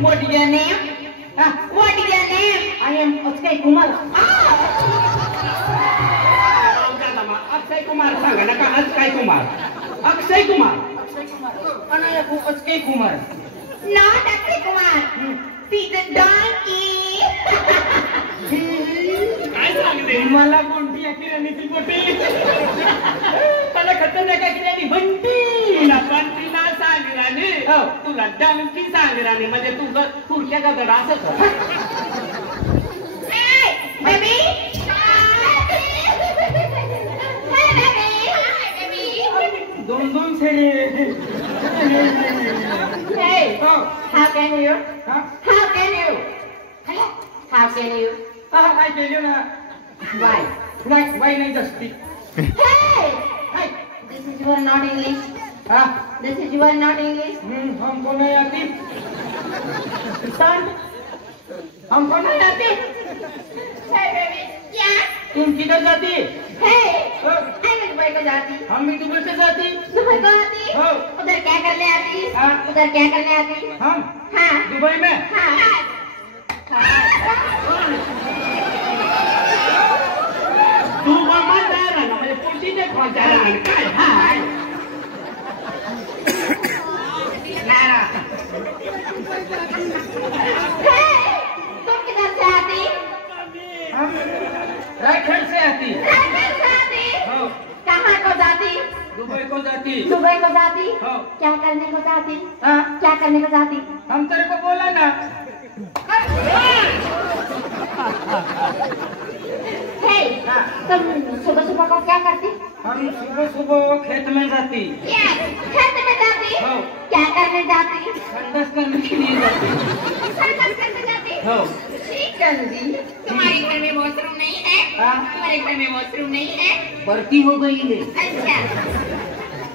What is your name? What is your name? I am Akshay Kumar. Akshay Kumar सांगा ना का Akshay Kumar. Akshay Kumar. आणि aku Akshay Kumar. Not Akshay Kumar. He's a donkey. काय सांगते? मला कोणती अकिराणी ती मोठी. मला खतरनाक अकिराणी म्हणती. तुला पण तिला सांगिराणी. हो तुला डंकी सांगिराणी म्हणजे तू खुर्च्या का दडा असं कर. Hey baby. Don't say. Hey, how can you? How can you? How can you? I tell you now. Why? Why not just speak? Hey! Hey! This is your not English. This is your not English. हमको नहीं आती. Son, हमको नहीं आती. Hey baby. Yes. तुम किधर जाती? Hey. Dubai को जाती. हम भी दुबई से जाती. दुबई को आती. उधर क्या करने आती? उधर क्या करने आती? हम? हाँ. दुबई में? हाँ. तू मम्मा जा रहा ना मुझे पुलिस ने खोज जा रहा है क्या? हाँ. नारा. तुम किधर से आती? हम रायखेल से आती. रायखेल से आती? कहाँ को जाती? दुबई को जाती. दुबई को जाती? क्या करने को जाती? हाँ क्या करने को जाती? हम तेरे को बोला ना. Hey, तुम सुबह सुबह को क्या करती? हम सुबह सुबह खेत में जाती. Yes, खेत में जाती? क्या करने जाती? संडस करने के लिए जाती. संडस करने जाती? गंदी. तुम्हारे घर में वॉशरूम नहीं है? तुम्हारे घर में वॉशरूम नहीं है? भर्ती हो गई है. अच्छा.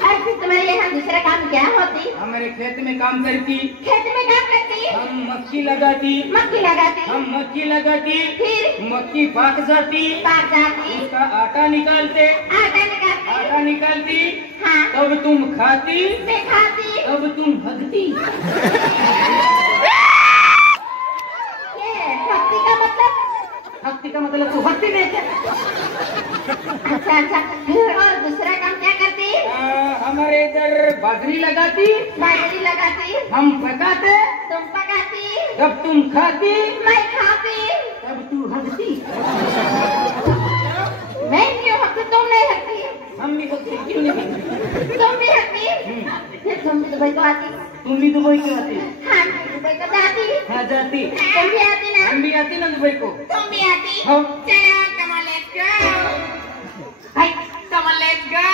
और फिर तुम्हारे यहाँ दूसरा काम क्या होती? हमारे खेत में काम करती. खेत में काम करती? हम मक्की लगाती. मक्की लगाती? हम मक्की लगाती. फिर मक्की पक जाती. पक जाती. उसका आटा निकालते. आटा निकालती. आटा निकालती. हाँ. तब तुम खाती. मैं खाती. तब तुम भगती. भक्ति का मतलब तू भक्ति देते. अच्छा अच्छा. और दूसरा काम क्या करती? हमारे इधर बाजरी लगाती. बाजरी लगाती. हम पकाते. तुम पकाती. तब तुम खाती. मैं खाती. तब तू हंसती. मैं क्यों हंसती? तुम नहीं हंसती. हम भी हंसती. क्यों नहीं हंसती? तुम भी हंसती. फिर तुम भी दुबई को आती. तुम भी दुबई को आती. हाँ दुबई को जाती. हाँ जाती. तुम भी आती ना? हम भी आती ना दुबई को. तुम भी आती. हाँ. चलो come on let's go. Hi come on let's go.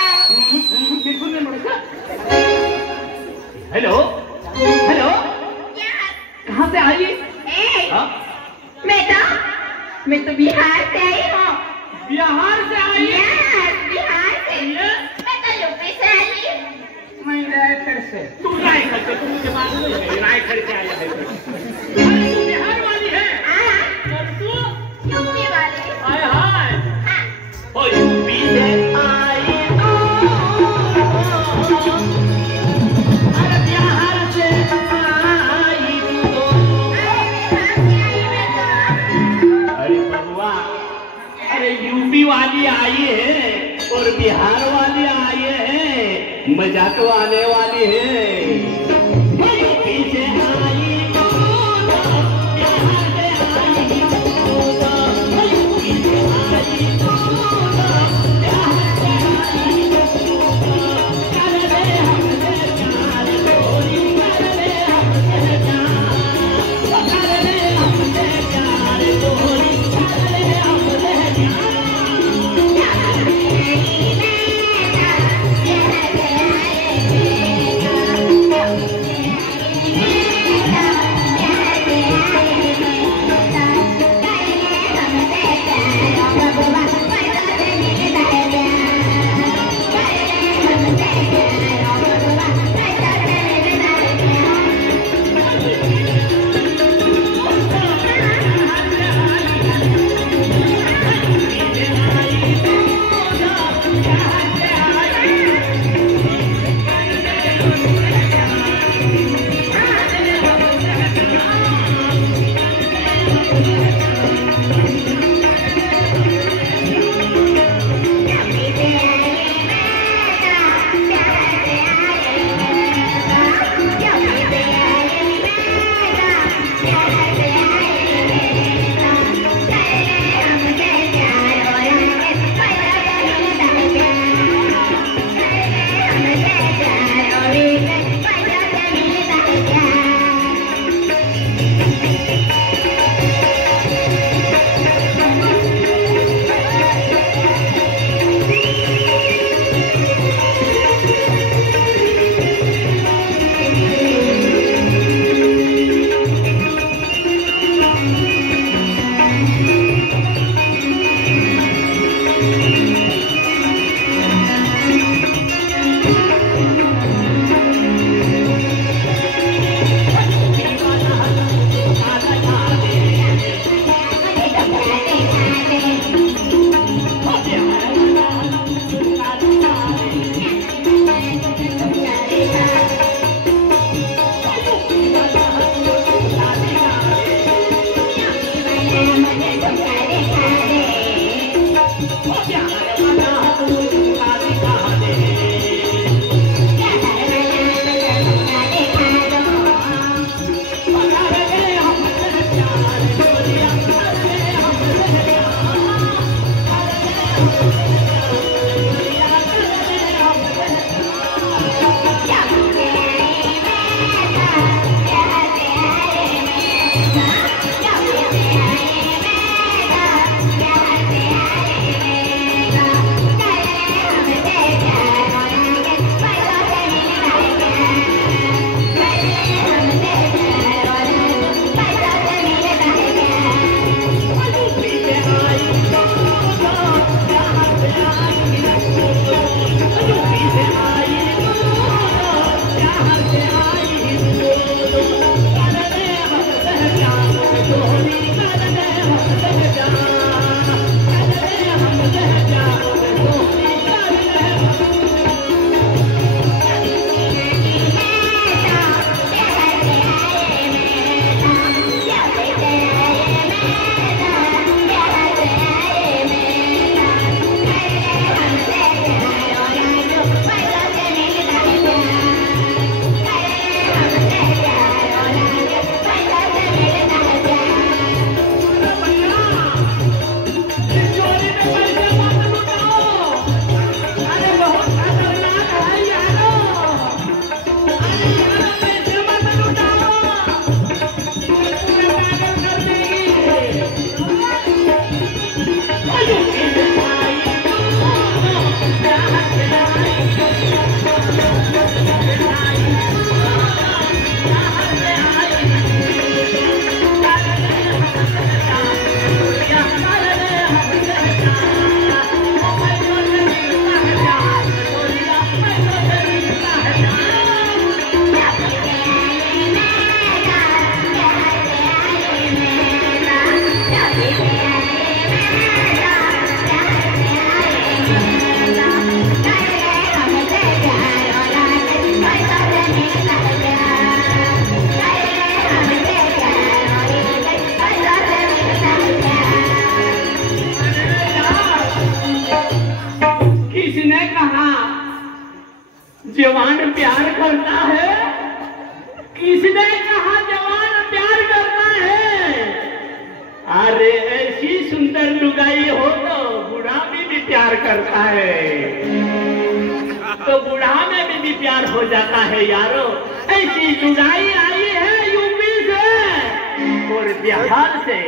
बिल्कुल नहीं मुड़ेगा. Hello hello. कहाँ से आई? मैं तो बिहार से आई हूँ. बिहार से आई? यस बिहार से. मैं तो यूपी से आई. मैं रायखेल से. तू रायखेल से? तुम मुझे मालूम नहीं है रायखेल से आया है. तू बिहार वाली है? हाँ. और तू यूपी वाली. हाय हाय. हाँ. ओ यूपी से आई हूँ. अरे बिहार से आई हूँ. अरे बबुआ वाली आई है और बिहार वाली आई है, मजा तो आने वाली है। पीछे आई जवान प्यार करता है? किसने कहा जवान प्यार करता है? अरे ऐसी सुंदर लुगाई हो तो बुढ़ापे भी प्यार करता है, तो बुढ़ापे में भी प्यार हो जाता है यारो। ऐसी लुगाई आई है यूपी से और बिहार से।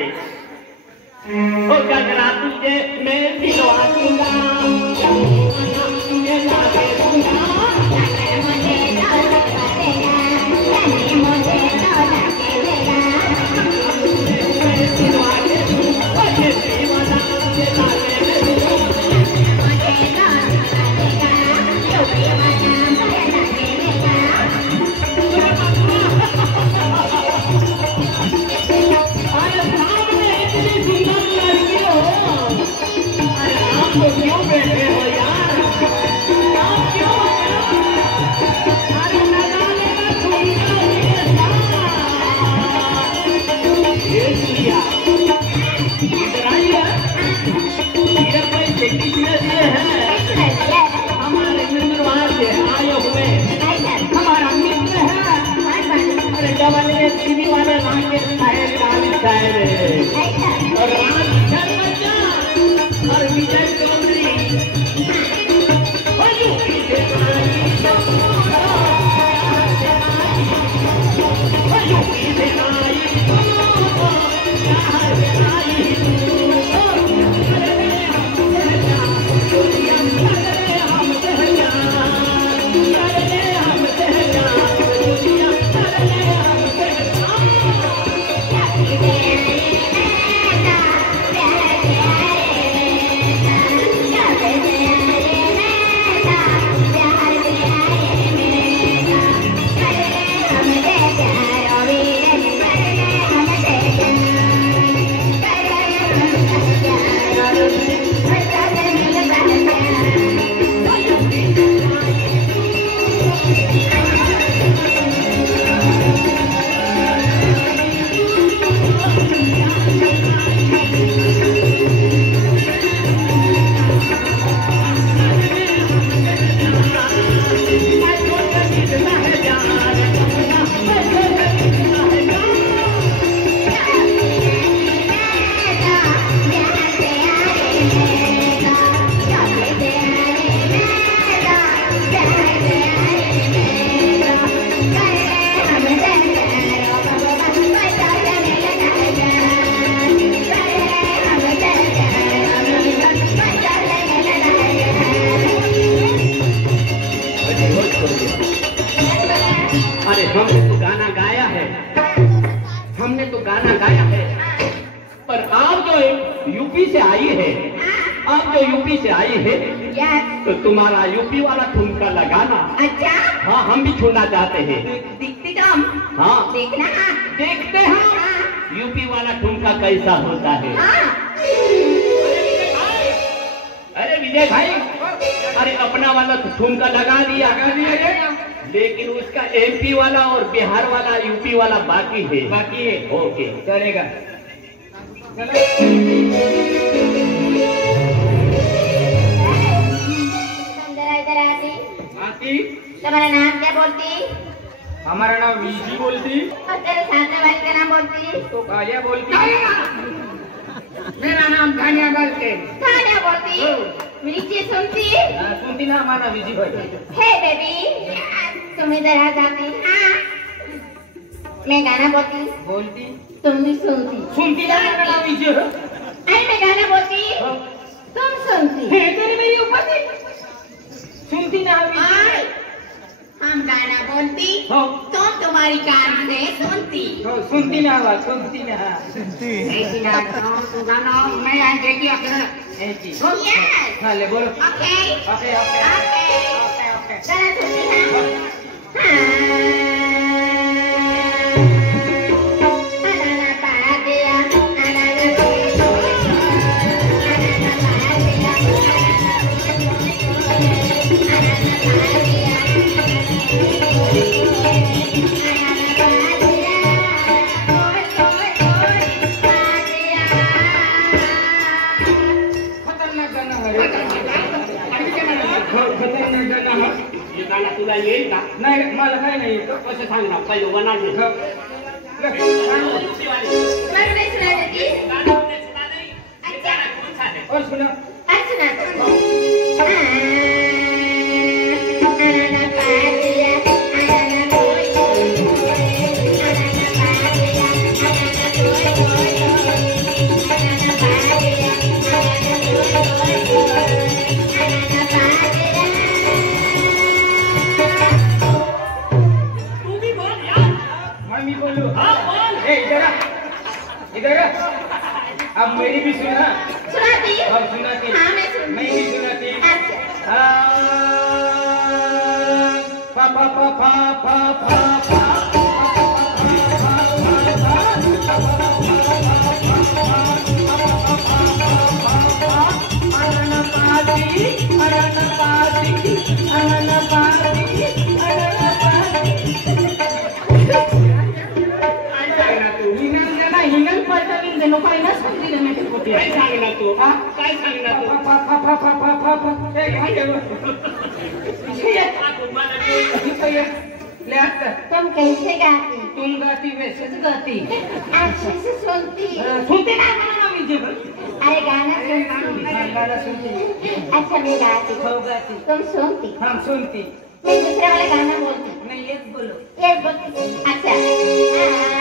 ओ गगरा तुझे मैं दिलवा दूंगा, तुझे लाके दूंगा, हमारे मित्रवार से आए हुए हमारा मित्र है। अरे डबल में सीधी वाले लाके शायर और राज शर्मा और विजय चौधरी हमने तो गाना गाया है, पर आप जो यूपी से आई है, आप जो यूपी से आई है, तो तुम्हारा यूपी वाला ठुमका लगाना। अच्छा? हाँ, हम भी छूना चाहते हैं। दिखते तो हम? हाँ, देखना। देखते हैं यूपी वाला ठुमका कैसा होता है। अरे विजय भाई, अरे अपना वाला ठुमका लगा दिया, लेकिन उसका एमपी वाला और बिहार वाला यूपी वाला बाकी है। ओके, चलेगा। तुम्हारा नाम क्या बोलती? हमारा नाम वीजी बोलती। और तेरे सामने वाली का नाम बोलती? तो कालिया बोलती। मेरा नाम धानिया बोलते। धानिया बोलती? वीजी सुनती? सुनती ना हमारा वीजी भाई। हे बेबी, तुम इधर आ जाती? हाँ। मैं गाना बोलती? तुम भी सुनती ना मेरा नाम वीजी है। अरे मैं गाना बोलती, तुम सुनती? तेरी मेरी ऊपर सुनती ना वीजी। हम गाना बोलती, तुम तुम्हारी कान से सुनती। सुनती ना ऐसी ना तू गाना मैं आज देखी ऐसी। यस। हाँ ले बोलो। ओके। ओके। गाना सुनती ना? तुला येईल का? नाही मला काय नाही येत. कसं सांग ना पहिलं वनाने हो. और सुना तू भी बोल यार. मैं बोलू हाँ बोल. ए इधर आ. अब मेरी भी सुना. सुनाती अब सुनाती. हाँ मैं सुनती मैं भी सुनाती. अच्छा पा पा पा पा पा पा पा हिंगल पडता नको आहे ना समजी नाही ते कुठे काय सांगणार तू? हा? काय सांगणार तू? पा पा पा पा पा पा पा ए काय केलं आता मला ते- ले आता तुम कैसे गाती तुम गाती वैसेच गाती अच्छे से सुनती सुनते काय म्हणा मी जेवण अरे गाना सुनती गाना सुनते अच्छा मैं गाती हो गाती तुम सुनती हम सुनती मैं दूसरा वाला गाना बोलती नहीं एक बोलो ये बोलती अच्छा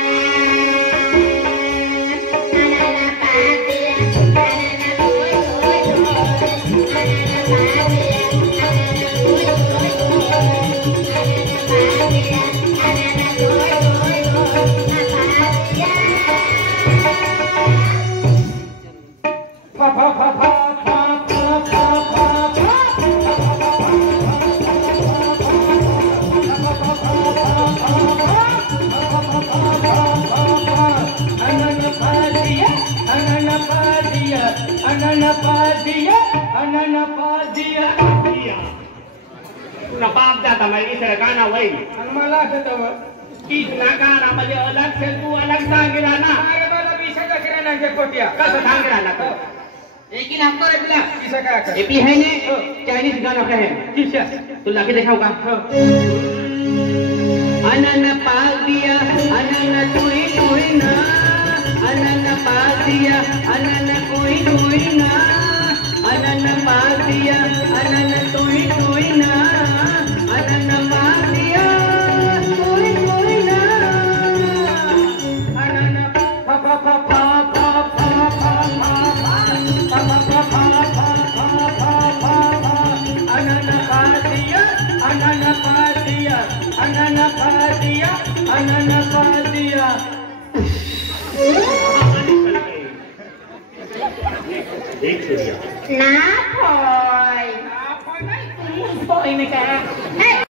पा पा पा पा पा पा पा तुला बाप जाता माहिती सर गाणं होईल मला असं की ना गाण्यामध्ये अलग से तू अलग सांगितला ना कोटिया कसं सांगितला ना तो? लेकिन आपको अगला किसा क्या कर ये भी है ने चाइनीज गाना का है किसा तुला के दिखाऊंगा अनन पा दिया अनन कोई कोई ना अनन पा दिया अनन कोई कोई ना अनन पा दिया अनन कोई कोई ना अनन पा दिया कोई कोई ना अनन पा पा पा पा पा पा पा अनन पा दिया अनन पा दिया अनन पा दिया अनन पा दिया एक छोड़िया ना कोई आप नहीं कोई में कहा